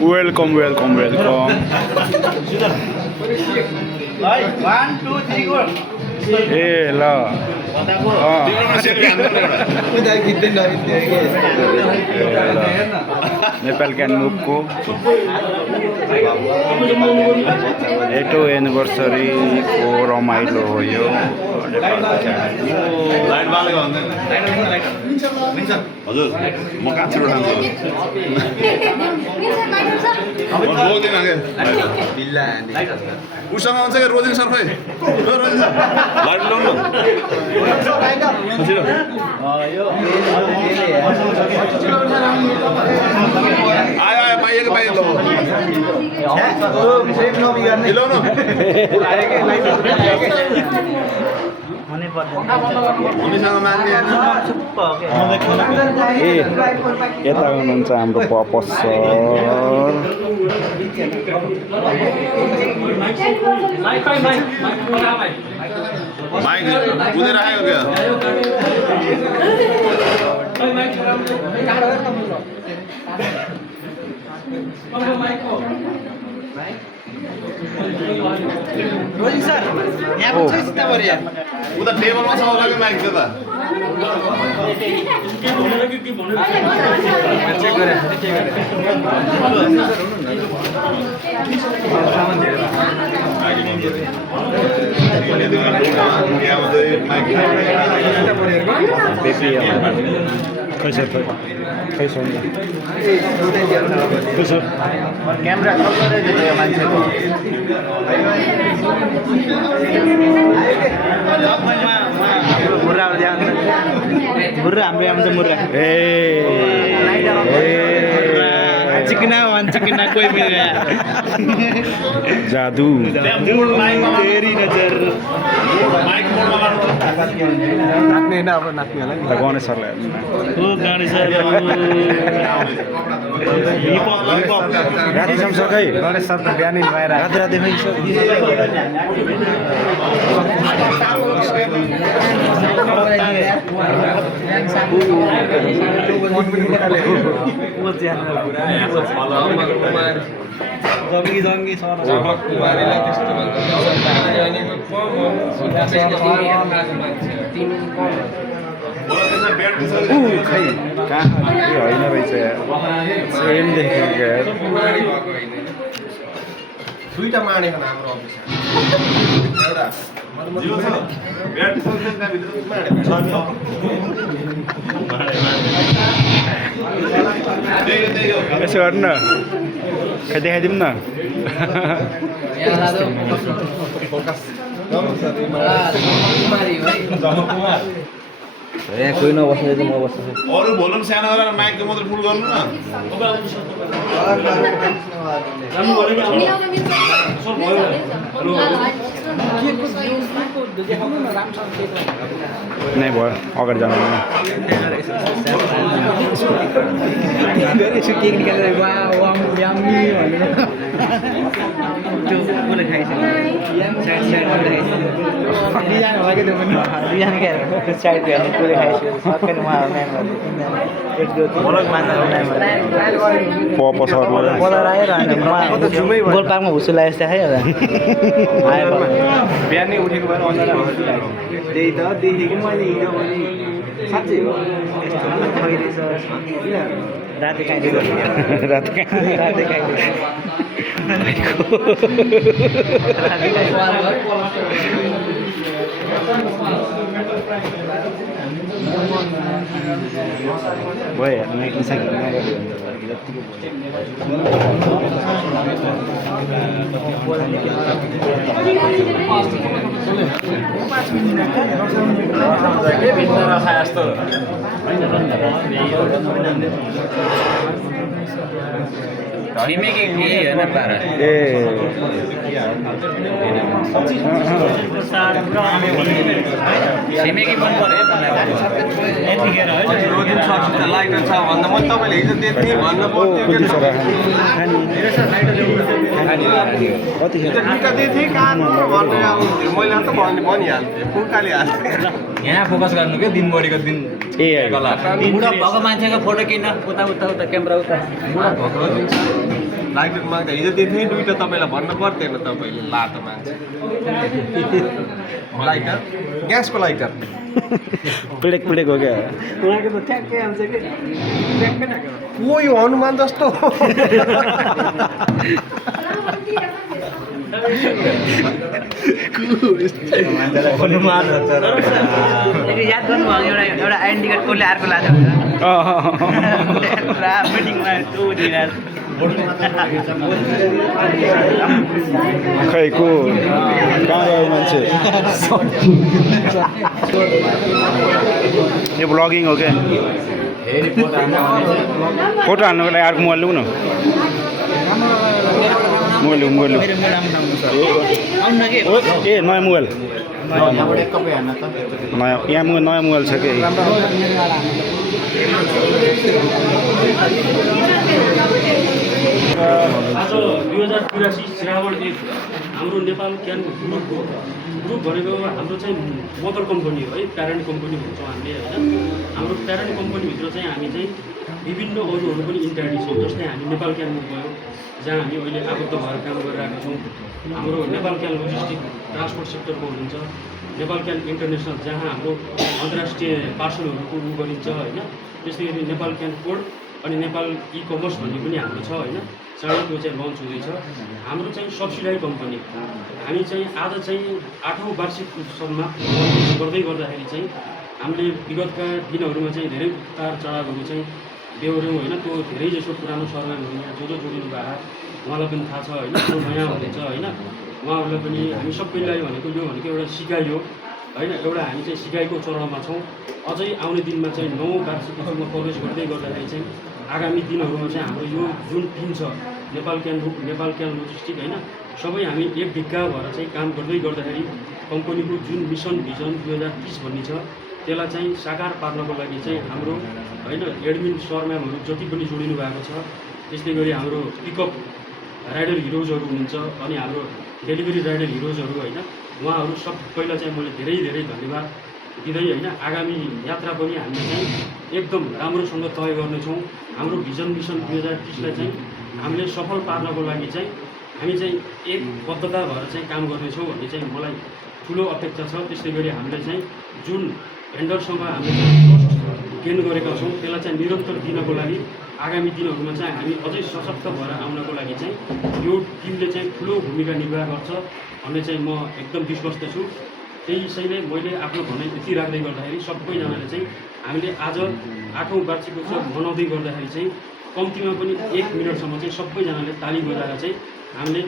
Welcome welcome welcome ए ल Nepal can मुभको 8औं एनिभर्सरीको रमाइलो हो यो हजुर म काँचीबाट खान्छु उसँग आउँछ क्या रोजिङ सर खै लाइट ल्याउनु आयो आयो पाइएको पाइयो ल्याउनु उनीसँग मान्ने ए यता हुनुहुन्छ हाम्रो पपस सर माइक कुदेर आयो क्या रोजी सर यहाँ पनि छ सीतामढी उता टेबलमा छ होला कि माइक त्यता चेक गरे खै सर खै सर क्यामेरा कलरै दियो मान्छेको मुर्रा मुर्रा हाम्रो आउँछ मुर्रा चिकना चिकना कोही मिल्यो जादु तेरी नजर नाच्ने होइन अब नाच्ने होला गणेश सरलाई राति सम्म खै गणेश सर त बिहानै भएर राति राति खै जङ्गी जङ्गी खै कहाँ होइन रहेछ सेम देखिन्छ दुईटा मानेको हाम्रो अफिस एउटा यसो गर्नु न खै देखाइदिउँ न यहाँ कोही नबस्ने त म बस्छु अरू भोल्युम सानो गरेर माइकको मात्रै फुल गर्नु न नै भयो अगाडि जानु यसो केक निकालेर वा वाम याम्मी भनेर त्यो कसले खाइसक्यो साइड साइडमा खाइसक्यो बिहान होला कि त्यो पनि बिहान क्या साइड हेर्ने कसले खाइसक्यो सबै उहाँ बोलाएर आएर गोलपार्कमा हुसु लागेको जस्तो खायो आयो बिहानै उठेको भएर त्यही त देखेको मैले हिजो भने साँच्चै हो राति खाइदिएको राति राति खाइदिएको भयो हेर्नु छिमेकी होइन पारा ए छिमेकी मन पर्यो यतिखेर लाइट छ भन्दा म तपाईँले हिजो दिएको थिएँ भन्नु कति दुईटा दिएको थिएँ कहाँ भनेर अब मैले त भनिहाल्थेँ फुर्कालिहाल्थेँ यहाँ फोकस गर्नु के दिनभरिको दिन ए कला बुढा भएको मान्छेको फोटो किन उता उता उता क्यामेरा उता लाइटर माग्दा हिजो दिएको थिएँ दुइटा तपाईँलाई भन्नु पर्थेन तपाईँले लाटो मान्छे लाइटर ग्यासको लाइटर पिडेक पिडेक हो क्या उहाँको त ठ्याक्कै आउँछ कि ट्याक्कै ठ्याक्कै को यो हनुमान जस्तो याद गर्नुभयो एउटा एउटा आइडेन्टी कार्ड कसले अर्को लान्छ पुरा मिटिङमा खै को कहाँ गयो मान्छे यो ब्लगिङ हो क्या फोटो हान्नुको लागि अर्को मोबाइल लु न मोबाइल मोबाइल ए नयाँ मोबाइल नयाँ यहाँ नयाँ मोबाइल छ कि आज 2083 श्रावण 1 हाम्रो नेपाल क्यान ग्रुप हो। ग्रुप भनेको हाम्रो चाहिँ मदर कम्पनी हो है, प्यारेन्ट कम्पनी भन्छौँ हामीले होइन। हाम्रो प्यारेन्ट कम्पनीभित्र चाहिँ हामी चाहिँ विभिन्न अरूहरू पनि इन्टायरली छौँ। जस्तै हामी नेपाल क्यान ग्रुप भयो, जहाँ हामी अहिले आबद्ध भएर काम गरिरहेका छौँ। हाम्रो नेपाल क्यान लोजिस्टिक ट्रान्सपोर्ट सेक्टरको हुनुहुन्छ, नेपाल क्यान इन्टरनेसनल जहाँ हाम्रो अन्तर्राष्ट्रिय पार्सलहरूको उ गरिन्छ होइन। त्यस्तै गरी नेपाल क्यान कोड अनि नेपाल इ कमर्स भन्ने पनि हाम्रो छ होइन। चाँडै त्यो चाहिँ लन्च हुँदैछ। हाम्रो चाहिँ सब्सिडाइज कम्पनी, हामी चाहिँ आज चाहिँ 8औं वार्षिक उत्सवमा गर्दै गर्दाखेरि चाहिँ हामीले विगतका दिनहरूमा चाहिँ धेरै उतार चढावहरू चाहिँ बेहोऱ्यौँ होइन। त्यो धेरै जसो पुरानो सरकारहरू यहाँ जो जोडिनु भएको उहाँलाई पनि थाहा छ होइन। जो नयाँ हुनुहुन्छ होइन, उहाँहरूलाई पनि हामी सबैलाई भनेको यो भनेको एउटा सिकाइ हो होइन। एउटा हामी चाहिँ सिकाइको चरणमा छौँ। अझै आउने दिनमा चाहिँ 9औं वार्षिक उत्सवमा प्रवेश गर्दै गर्दाखेरि चाहिँ आगामी दिनहरूमा चाहिँ हाम्रो यो जुन टिम छ Nepal can group, Nepal can logistic होइन, सबै हामी एक ढिक्का भएर चाहिँ काम गर्दै गर्दाखेरि कम्पनीको जुन मिसन भिजन 2030 भन्ने छ त्यसलाई चाहिँ साकार पार्नको लागि चाहिँ हाम्रो होइन एडमिन सर म्यामहरू जति पनि जोडिनु भएको छ। त्यस्तै गरी हाम्रो पिकअप राइडर हिरोजहरू हुनुहुन्छ अनि हाम्रो डेलिभरी राइडर हिरोजहरू होइन, उहाँहरू सबैलाई चाहिँ मैले धेरै धेरै धन्यवाद दिँदै होइन आगामी यात्रा पनि हामीले चाहिँ एकदम राम्रोसँग तय गर्नेछौँ। हाम्रो भिजन मिसन 2030लाई चाहिँ हामीले सफल पार्नको लागि चाहिँ हामी चाहिँ एकबद्धता भएर चाहिँ काम गर्नेछौँ भन्ने चाहिँ मलाई ठुलो अपेक्षा छ। त्यस्तै गरी हामीले चाहिँ जुन भेन्डरसँग हामीले ट्रस्ट गेन गरेका छौँ त्यसलाई चाहिँ निरन्तर दिनको लागि आगामी दिनहरूमा चाहिँ हामी अझै सशक्त भएर आउनको लागि चाहिँ यो टिमले चाहिँ ठुलो भूमिका निर्वाह गर्छ भन्ने चाहिँ म एकदम विश्वस्त छु। त्यसैले मैले आफ्नो भनाइ यति राख्दै गर्दाखेरि सबैजनाले चाहिँ हामीले आज 8औं वार्षिक उत्सव मनाउँदै गर्दाखेरि चाहिँ कम्तीमा पनि 1 मिनटसम्म चाहिँ सबैजनाले ताली बजाएर चाहिँ हामीले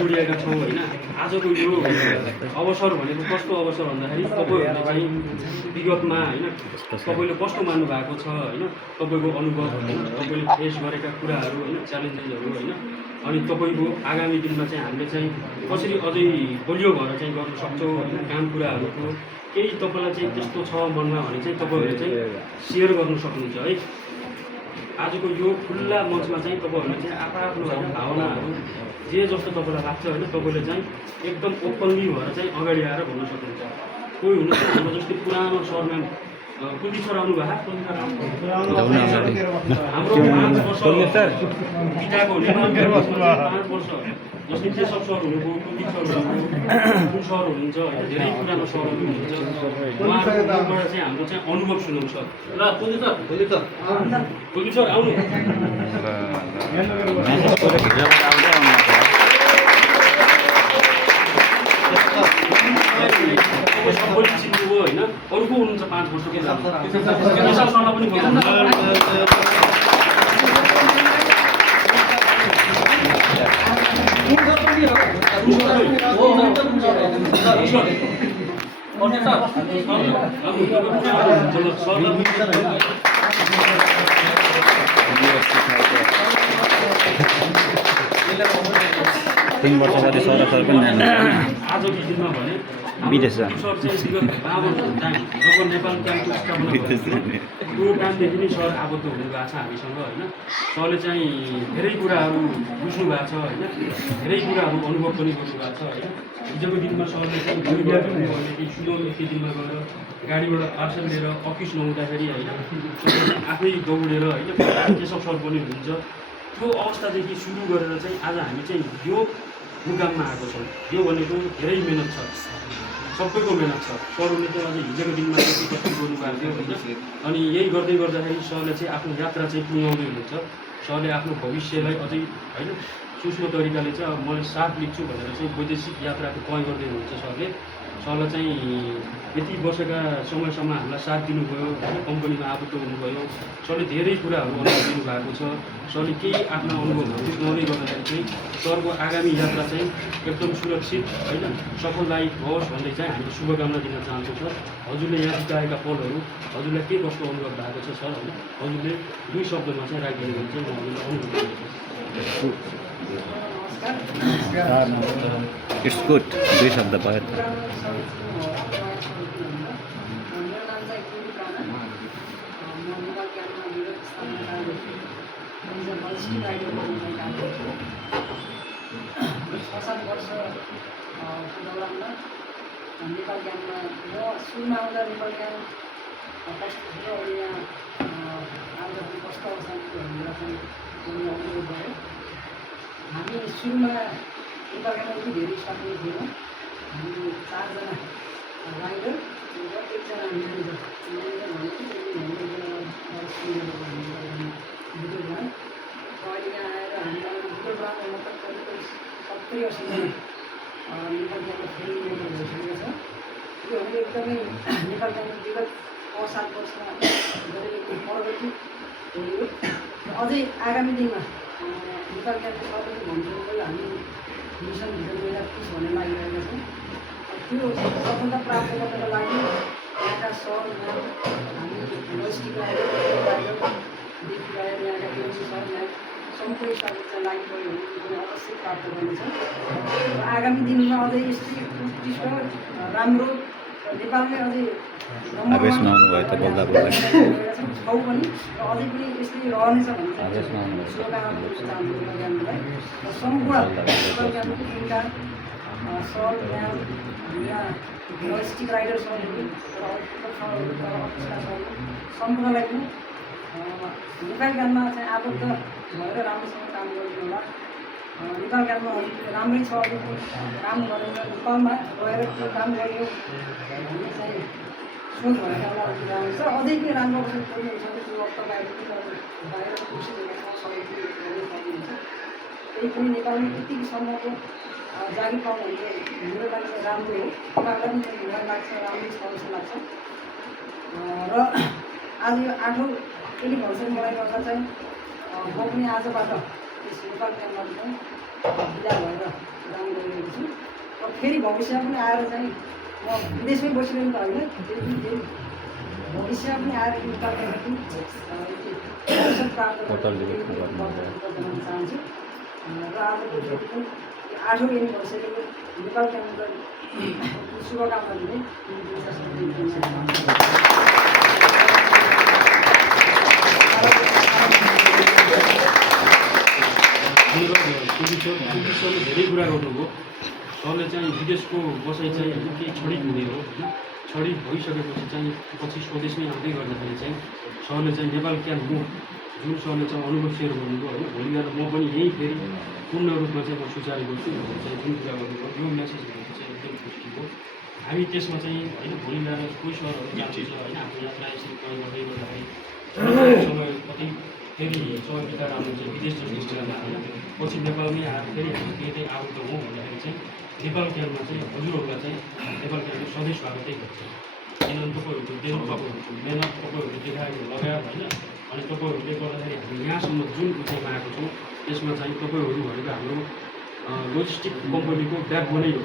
जोडिएका छौँ होइन। आजको यो अवसर भनेको कस्तो अवसर भन्दाखेरि तपाईँहरूले चाहिँ विगतमा होइन तपाईँले कस्तो मान्नु भएको छ होइन, तपाईँको अनुभव होइन, तपाईँले फेस गरेका कुराहरू होइन, च्यालेन्जेसहरू होइन, अनि तपाईँको आगामी दिनमा चाहिँ हामीले चाहिँ कसरी अझै बलियो भएर चाहिँ गर्न सक्छौँ होइन, काम कुराहरूको केही तपाईँलाई चाहिँ त्यस्तो छ मनमा भने चाहिँ तपाईँहरूले चाहिँ सेयर गर्नु सक्नुहुन्छ है। आजको यो खुल्ला मञ्चमा चाहिँ तपाईँहरूले चाहिँ आफ्नो होइन भावनाहरू जे जस्तो तपाईँलाई लाग्छ होइन तपाईँले चाहिँ एकदम ओपनली भएर चाहिँ अगाडि आएर भन्न सक्नुहुन्छ। कोही हुनुहुन्छ हाम्रो जस्तै पुरानो सर म्याम कुलदीप सर आउनु भएको हाम्रो 5 वर्ष बिताएको नेपाल 5 वर्ष जस्तै केशव सर हुनुभयो, कुलदीप सर हुनुभयो, कुन सर हुनुहुन्छ होइन, धेरै पुरानो सरहरू हुनुहुन्छ। उहाँहरूबाट चाहिँ हाम्रो चाहिँ अनुभव सुनाउँ सर। ल कुलदीप सर आउनु। भोलि चिन्नुभयो होइन अरू को हुनुहुन्छ 5 वर्षको विशाल सरलाई पनि तीन वर्ष गरी सर पनि जानु आजको दिनमा भने विदेश जानु सर चाहिँ विगत 5 वर्षदेखि जब नेपाल क्याम्पको स्थापना त्यो टाइमदेखि नै सर आबद्ध हुनुभएको छ हामीसँग होइन सरले चाहिँ धेरै कुराहरू बुझ्नु भएको छ होइन धेरै कुराहरू अनुभव पनि गर्नुभएको छ होइन हिजोको दिनमा सरले चाहिँ भूमिका पनि गर्ने कि सुनाउने त्यो दिनमा गएर गाडीबाट पार्सल लिएर अफिस नहुँदाखेरि होइन आफै दौडेर होइन केशव सर पनि हुनुहुन्छ त्यो अवस्थादेखि सुरु गरेर चाहिँ आज हामी चाहिँ यो मुकाममा आएको छौँ यो भनेको धेरै मिहिनेत छ सबैको मिहिनेत छ सरले चाहिँ अझै हिजोको दिनमा चाहिँ कति गर्नुभएको थियो होइन अनि यही गर्दै गर्दाखेरि सरले चाहिँ आफ्नो यात्रा चाहिँ पुर्याउँदै हुनुहुन्छ सरले आफ्नो भविष्यलाई अझै होइन सूक्ष्म तरिकाले चाहिँ अब मैले साथ लिन्छु भनेर चाहिँ वैदेशिक यात्राको तय गर्दै हुनुहुन्छ सरले सरलाई चाहिँ यति वर्षका समयसम्म हामीलाई साथ दिनुभयो होइन कम्पनीमा आबद्ध हुनुभयो सरले धेरै कुराहरू अनुभव दिनुभएको छ सरले केही आफ्ना अनुभवहरू सिकाउँदै गर्दाखेरि चाहिँ सरको आगामी यात्रा चाहिँ एकदम सुरक्षित होइन सफलदायक होस् भन्दै चाहिँ हामीले शुभकामना दिन चाहन्छौँ सर हजुरले यहाँ बिताएका पलहरू हजुरलाई के कस्तो अनुभव भएको छ सर होइन हजुरले 2 शब्दमा चाहिँ राखिदिनु भने चाहिँ म हजुरलाई अनुभव गर्छु इट्स गुड 2 शब्द भयो नेपाल क्याम्पमा म सुरुमा आउँदा नेपाल क्याम्प कस्तो थियो यहाँ आउँदा पनि कस्तो अवस्था थियो भनेर चाहिँ अनुभव भयो हामी सुरुमा नेपाल क्याम्पमा यति धेरै सक्ने थिएनौँ हामी 4 जना राइडर र 1 जना म्यानेजर भनेको भिडियो भयो अहिले यहाँ आएर हामीलाई भिडियो बनाउनु मतलब कतिपय 70-80 जना नेपाल क्याम्पमा फेरि मेम्बर भइसकेको छ यो हामीले एकदमै नेपाल क्याम्प विगत 5-7 वर्षमा गरेको प्रगति हो यो अझै आगामी दिनमा नेपाल क्याम्पको सबैले भन्छौँ हामी मिसन भिजन 2030 भन्ने लागिरहेका छौँ त्यो सफलता प्राप्त गर्नको लागि यहाँका सर हामी लोजिस्टिक राइडरदेखि लिएर यहाँका केसी सर यहाँ सम्पूर्ण सबैजना लागिपऱ्यो भने अवश्य प्राप्त गर्नेछ आगामी दिनमा अझै यस्तै उत्कृष्ट राम्रो नेपालमै अझै आवेशमा आउनुभयो त बोल्दा बोल्दा छौँ पनि र अझै पनि यस्तै रहनेछ भने चाहिँ शुभकामना दिन चाहन्छु नेपाल क्याम्पलाई र सम्पूर्ण नेपाल क्याम्पको टिमका सर यहाँ लोजिस्टिक राइडर सरहरू सम्पूर्णलाई पनि नेपाल क्याम्पमा चाहिँ आबद्ध भएर राम्रोसँग काम गरिदिनु होला नेपाल क्याम्पमा राम्रै छ अझै काम गरेर नेपालमा गएर त्यो काम गरियो भन्ने चाहिँ सोच भएर राम्रो छ अझै पनि राम्रो अवसर खोज्नुहुन्छ त्यो वक्त बाहिर बाहिर खुसी सहयोग गर्न सकिन्छ त्यही पनि नेपालमा यतिसम्मको जारी पाउनु भने मेरो लागि चाहिँ राम्रो हो तपाईँहरूलाई पनि मलाई लाग्छ राम्रै छ जस्तो लाग्छ र आज यो 8औँ एनिभर्सरी मनाइगर्दा चाहिँ म पनि आजबाट यस नेपाल क्याम्पमा चाहिँ विदा भएर काम गरिरहेको छु र फेरि भविष्यमा पनि आएर चाहिँ म विदेशमै बसिरहेको त होइन फेरि भविष्यमा पनि आएर नेपाल क्याम्पमा अवसर प्राप्त गर्न चाहन्छु र आजको 8औँ एनिभर्सरीको नेपाल क्याम्पलाई शुभकामना दिने सरले धेरै कुरा गर्नुभयो सरले चाहिँ विदेशको बसाइ चाहिँ केही छडिक हुने हो होइन छडिक भइसकेपछि चाहिँ पछि स्वदेशमै आउँदै गर्दाखेरि चाहिँ सरले चाहिँ नेपाल क्याम्प हो जुन सरले चाहिँ अनुभव सेयर गर्नुभयो होइन भोलि गएर म पनि यहीँ फेरि पूर्ण रूपमा चाहिँ म सुचारू गर्छु भनेर चाहिँ जुन कुरा गर्नुभयो यो मेसेज भनेको चाहिँ एकदम खुसी हो हामी त्यसमा चाहिँ होइन भोलि गएर कोही सरहरू जान्छ होइन हाम्रो यात्रा यसरी तय गर्दै गर्दाखेरि समय कतै फेरि समय बिताएर आउनु चाहिँ विदेश दृष्टिकोणमा होइन पछि नेपालमै आएर फेरि हामी त्यही आबद्ध हौँ भन्दाखेरि चाहिँ नेपाल क्याम्पमा चाहिँ हजुरहरूलाई चाहिँ नेपाल क्याम्पको सधैँ स्वागतै गर्छ किनभने तपाईँहरूको देशको मेहनत तपाईँहरूले देखाएको लगायत होइन अनि तपाईँहरूले गर्दाखेरि हामी यहाँसम्म जुन उचाइमा आएको छौँ त्यसमा चाहिँ तपाईँहरू भनेको हाम्रो लोजिस्टिक कम्पनीको ब्याकबोनै हो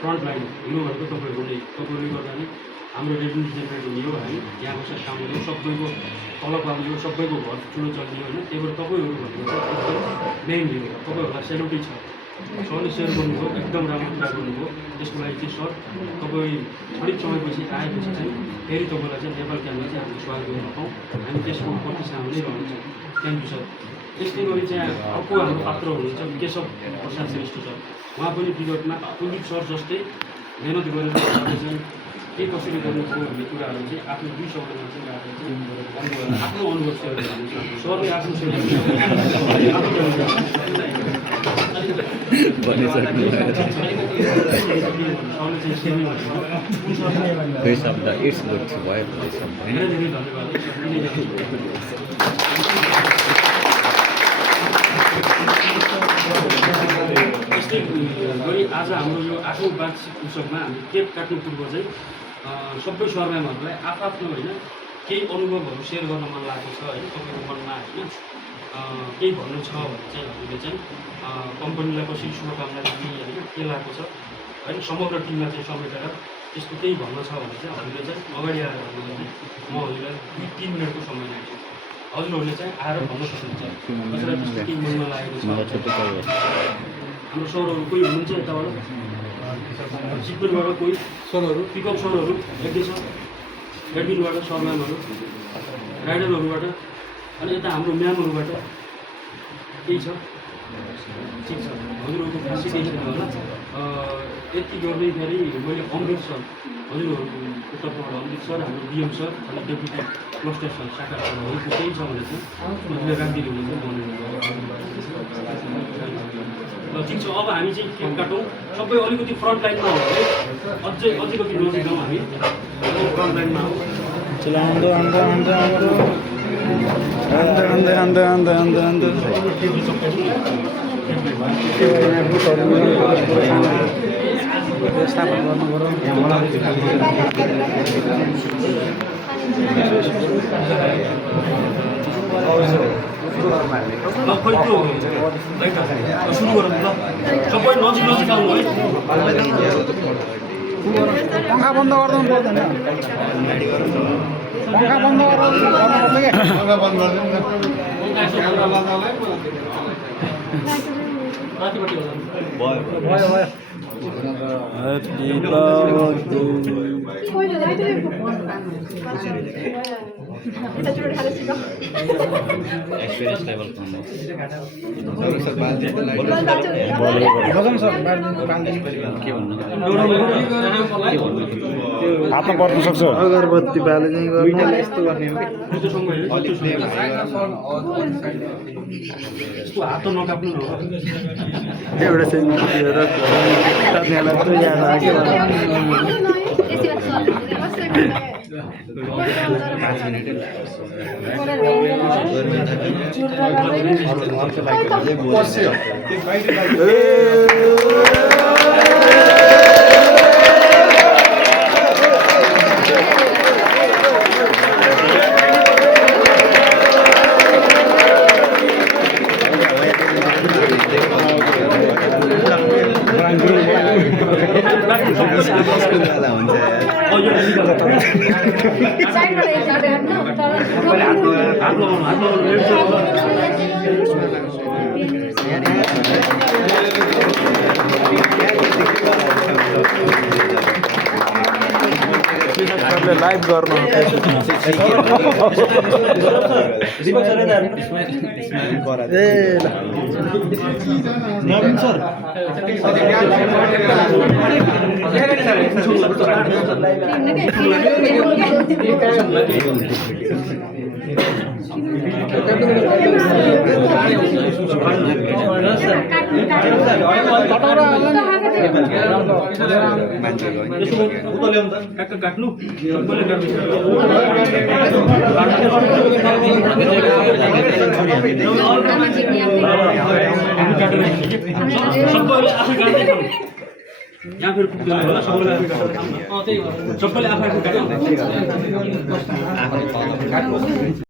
फ्रन्ट लाइन हिरो भनेको तपाईँहरूले गर्दा नि हाम्रो रेभेन्यू जेनेरेट हुने हो होइन यहाँ बसेर काम गर्ने सबैको तलब आउने हो सबैको घर चुलो चल्ने होइन त्यही भएर तपाईँहरू भनेको चाहिँ एकदम मेन हो तपाईँहरूलाई सेलुटै छ सरले सेयर गर्नुभयो एकदम राम्रो कुरा गर्नुभयो त्यसको लागि चाहिँ सर तपाईँ अलिक समयपछि आएपछि चाहिँ फेरि तपाईँलाई चाहिँ नेपाल क्याम्पमा चाहिँ हामीले स्वागत गर्न पाऊँ हामी त्यसको प्रतिष्ठामा नै रहन्छौँ थ्याङ्क यू सर त्यस्तै गरी चाहिँ अर्को हाम्रो पात्र हुनुहुन्छ केशव प्रसाद श्रेष्ठ सर उहाँ पनि विगतमा कुलदीप सर जस्तै मेहनत गरेर चाहिँ के कसरी गर्नुपर्छ भन्ने कुराहरू चाहिँ आफ्नो 2 शब्दमा चाहिँ राखेर चाहिँ आफ्नो अनुभव सेयर गर्नुहुन्छ सरले आफ्नो दुई शब्द इट्स गुड भयो दुई शब्द धेरै धेरै धन्यवाद त्यस्तै गरी आज हाम्रो यो 8औं वार्षिक उत्सवमा हामी केक काट्नु पूर्व चाहिँ सबै सरम्यामहरूलाई आफ्नो होइन केही अनुभवहरू सेयर गर्न मन लागेको छ होइन तपाईँको मनमा होइन केही भन्नु छ भने चाहिँ हामीले चाहिँ कम्पनीलाई कसरी शुभकामना दिने होइन के लागेको छ होइन समग्र टिमलाई चाहिँ समेटेर त्यस्तो केही भन्न छ भने चाहिँ हामीले चाहिँ अगाडि आएर भन्नु चाहिँ म हजुरलाई 2-3 मिनटको समय लाग्छ हजुरहरूले चाहिँ आएर भन्न सक्नुहुन्छ कसैलाई त्यस्तो केही मनमा लागेको छ हाम्रो सरहरू कोही हुनुहुन्छ यताबाट सिक्किमबाट कोही सरहरू पिकअप सरहरू यति छ एडमिनबाट सर म्यामहरू राइडरहरूबाट अनि यता हाम्रो म्यामहरूबाट केही छ ठिक छ हजुरहरूको खुसी केही छैन होला यति गर्दै फेरि मैले अमृत सर हजुरहरूको तर्फबाट अमृत सर हाम्रो डिएम सर अनि डेपुटी क्लस्टर सर शाखा सरहरूको केही छ भने चाहिँ हजुरले राखिदिनु हुने चाहिँ ठिक छ अब हामी चाहिँ केक काटौँ सबै अलिकति फ्रन्ट लाइनमा हो है अझैकति नजिक जाउँ हामी फ्रन्ट लाइनमा हो व्यवस्थापन गर्नु खै त्यो सुरु गरौँ ल सबै नजिक नजिक आउनु है पङ्खा बन्द गर्नु पर्दैन पङ्खा बन्द गर्नुपर्छ रातिपट्टि होला भयो एक्सपिरियन्स लेभल कम के भन्नु हातमा पर्न सक्छ अगरबत्ती बाले चाहिँ गर्नु यस्तो गर्ने हो यसको हात त नकाप्नु न एउटा चाहिँ लाइभ गर्नु काट्नु सबैले आफै गाड्दै खानु यहाँ फेरि पुग्दैन होला सबैले आफै गाडेर खानु न सबैले आफै आफै गाड्दै